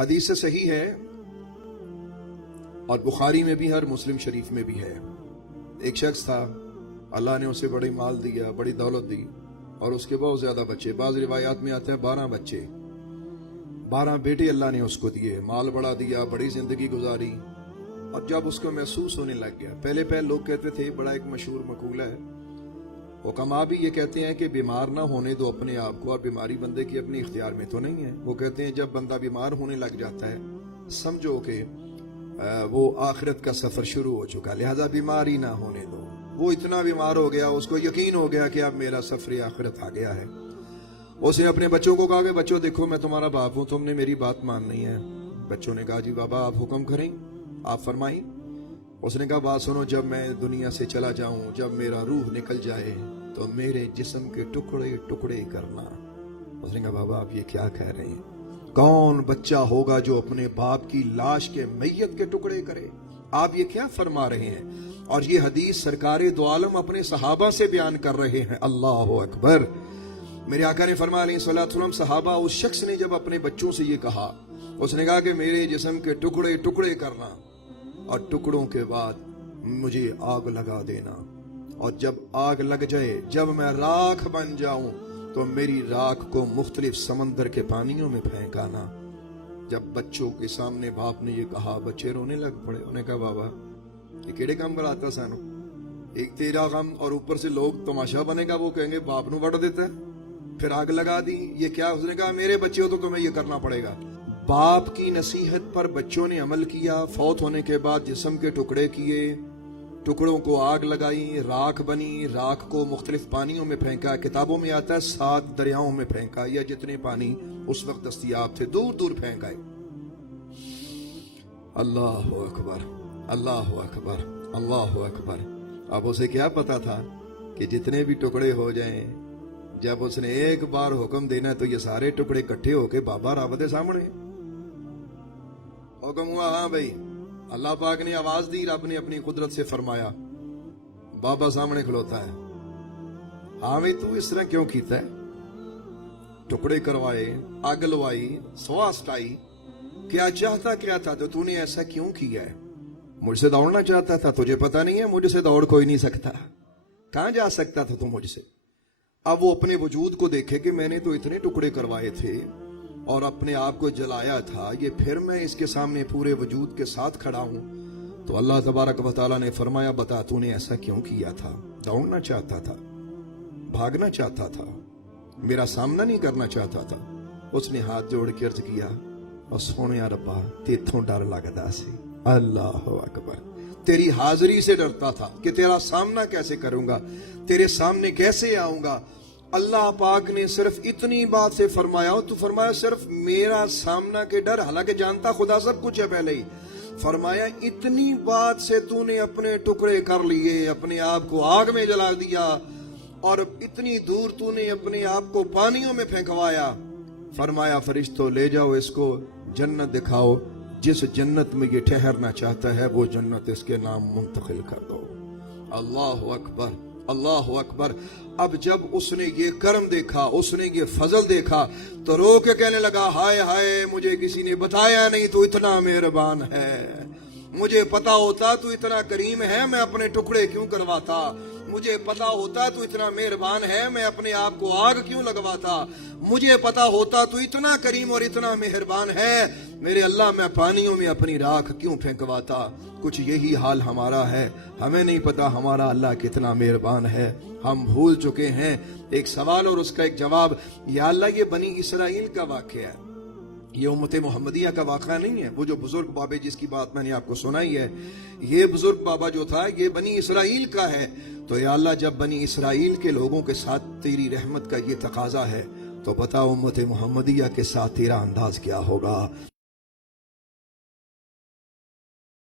حدیث سے صحیح ہے اور بخاری میں بھی ہے اور مسلم شریف میں بھی ہے. ایک شخص تھا, اللہ نے اسے بڑی مال دیا, بڑی دولت دی, اور اس کے بہت زیادہ بچے. بعض روایات میں آتے ہیں 12 بچے, 12 بیٹے اللہ نے اس کو دیے. مال بڑا دیا, بڑی زندگی گزاری. اور جب اس کو محسوس ہونے لگ گیا, پہلے لوگ کہتے تھے, بڑا ایک مشہور مقولہ ہے, حکما بھی یہ کہتے ہیں کہ بیمار نہ ہونے دو اپنے آپ کو, اور بیماری بندے کی اپنے اختیار میں تو نہیں ہے. وہ کہتے ہیں جب بندہ بیمار ہونے لگ جاتا ہے سمجھو کہ وہ آخرت کا سفر شروع ہو چکا, لہذا بیماری نہ ہونے دو. وہ اتنا بیمار ہو گیا, اس کو یقین ہو گیا کہ اب میرا سفر آخرت آ گیا ہے. اس نے اپنے بچوں کو کہا کہ بچوں دیکھو میں تمہارا باپ ہوں, تم نے میری بات ماننی ہے. بچوں نے کہا جی بابا آپ حکم کریں, آپ فرمائیں. اس نے کہا بات سنو, جب میں دنیا سے چلا جاؤں, جب میرا روح نکل جائے تو میرے جسم کے ٹکڑے ٹکڑے کرنا. اس نے کہا بابا آپ یہ کیا کہہ رہے ہیں؟ کون بچہ ہوگا جو اپنے باپ کی لاش کے میت کے ٹکڑے کرے؟ آپ یہ کیا فرما رہے ہیں؟ اور یہ حدیث سرکار دو عالم اپنے صحابہ سے بیان کر رہے ہیں. اللہ اکبر. میرے آقا نے فرمایا علیہ الصلوۃ والسلام, صحابہ اس شخص نے جب اپنے بچوں سے یہ کہا, اس نے کہا کہ میرے جسم کے ٹکڑے ٹکڑے کرنا اور ٹکڑوں کے بعد مجھے آگ لگا دینا, اور جب آگ لگ جائے, جب میں راکھ بن جاؤں تو میری راکھ کو مختلف سمندر کے پانیوں میں پھینکانا. جب بچوں کے سامنے باپ نے یہ کہا, بچے رونے لگ پڑے. انہوں نے کہا بابا یہ کیڑے کام کراتا سانو, ایک تیرا غم اور اوپر سے لوگ تماشا بنے گا, وہ کہیں گے باپ نو وڑ دیتا ہے, پھر آگ لگا دی, یہ کیا؟ اس نے کہا میرے بچے ہو تو تمہیں یہ کرنا پڑے گا. باپ کی نصیحت پر بچوں نے عمل کیا. فوت ہونے کے بعد جسم کے ٹکڑے کیے, ٹکڑوں کو آگ لگائی, راکھ بنی, راکھ کو مختلف پانیوں میں پھینکا. کتابوں میں آتا ہے 7 دریاؤں میں پھینکا, یا جتنے پانی اس وقت دستیاب تھے دور دور پھینکائے. اللہ اکبر, اللہ اکبر, اللہ اکبر. اب اسے کیا پتا تھا کہ جتنے بھی ٹکڑے ہو جائیں, جب اس نے ایک بار حکم دینا تو یہ سارے ٹکڑے کٹھے ہو کے بابا راوت سامنے. حکم ہوا, ہاں بھائی. اللہ پاک نے آواز دی, رب نے اپنی قدرت سے فرمایا, بابا سامنے کھلوتا ہے. ہاں بھائی تو اس طرح کیوں کیتا ہے؟ ٹکڑے کروائے, آگ لوائی, سوا سٹائی, کیا چاہتا کیا تھا؟ تو نے ایسا کیوں کیا ہے؟ مجھ سے دوڑنا چاہتا تھا, تجھے پتا نہیں ہے مجھ سے دوڑ کوئی نہیں سکتا. کہاں جا سکتا تھا تو مجھ سے؟ اب وہ اپنے وجود کو دیکھے کہ میں نے تو اتنے ٹکڑے کروائے تھے اور اپنے آپ کو جلایا تھا, یہ پھر میں اس کے سامنے پورے وجود کے ساتھ کھڑا ہوں. تو اللہ تبارک و تعالیٰ نے فرمایا, بتا تو نے ایسا کیوں کیا تھا؟ دوڑنا چاہتا تھا, بھاگنا چاہتا تھا, میرا سامنا نہیں کرنا چاہتا تھا. اس نے ہاتھ جوڑ کے عرض کیا, اور سونے ربا تیتھوں ڈر لگدا سی. اللہ اکبر. تیری حاضری سے ڈرتا تھا کہ تیرا سامنا کیسے کروں گا, تیرے سامنے کیسے آؤں گا. اللہ پاک نے صرف اتنی بات سے فرمایا, تو فرمایا صرف میرا سامنا کے ڈر, حالانکہ جانتا خدا سب کچھ ہے پہلے ہی. فرمایا اتنی بات سے تو نے اپنے ٹکڑے کر لیے, اپنے آپ کو آگ میں جلا دیا, اور اتنی دور تو نے اپنے آپ کو پانیوں میں پھینکوایا. فرمایا فرشتوں لے جاؤ اس کو, جنت دکھاؤ, جس جنت میں یہ ٹھہرنا چاہتا ہے وہ جنت اس کے نام منتقل کر دو. اللہ اکبر, اللہ اکبر. اب جب اس نے یہ کرم دیکھا, اس نے یہ فضل دیکھا, تو رو کے کہنے لگا, ہائے ہائے مجھے کسی نے بتایا نہیں تو اتنا مہربان ہے. مجھے پتا ہوتا تو اتنا کریم ہے, میں اپنے ٹکڑے کیوں کرواتا. مجھے پتا ہوتا تو اتنا مہربان ہے, میں اپنے آپ کو آگ کیوں لگواتا. مجھے پتا ہوتا تو اتنا کریم اور اتنا مہربان ہے, میرے اللہ میں پانیوں میں اپنی راکھ کیوں پھینکواتا. کچھ یہی حال ہمارا ہے, ہمیں نہیں پتا ہمارا اللہ کتنا مہربان ہے, ہم بھول چکے ہیں. ایک سوال اور اس کا ایک جواب. یا اللہ یہ بنی اسرائیل کا واقعہ ہے, یہ امت محمدیہ کا واقعہ نہیں ہے. وہ جو بزرگ بابے جس کی بات میں نے آپ کو سنائی ہے, یہ بزرگ بابا جو تھا یہ بنی اسرائیل کا ہے. تو یا اللہ جب بنی اسرائیل کے لوگوں کے ساتھ تیری رحمت کا یہ تقاضا ہے, تو بتا امت محمدیہ کے ساتھ تیرا انداز کیا ہوگا.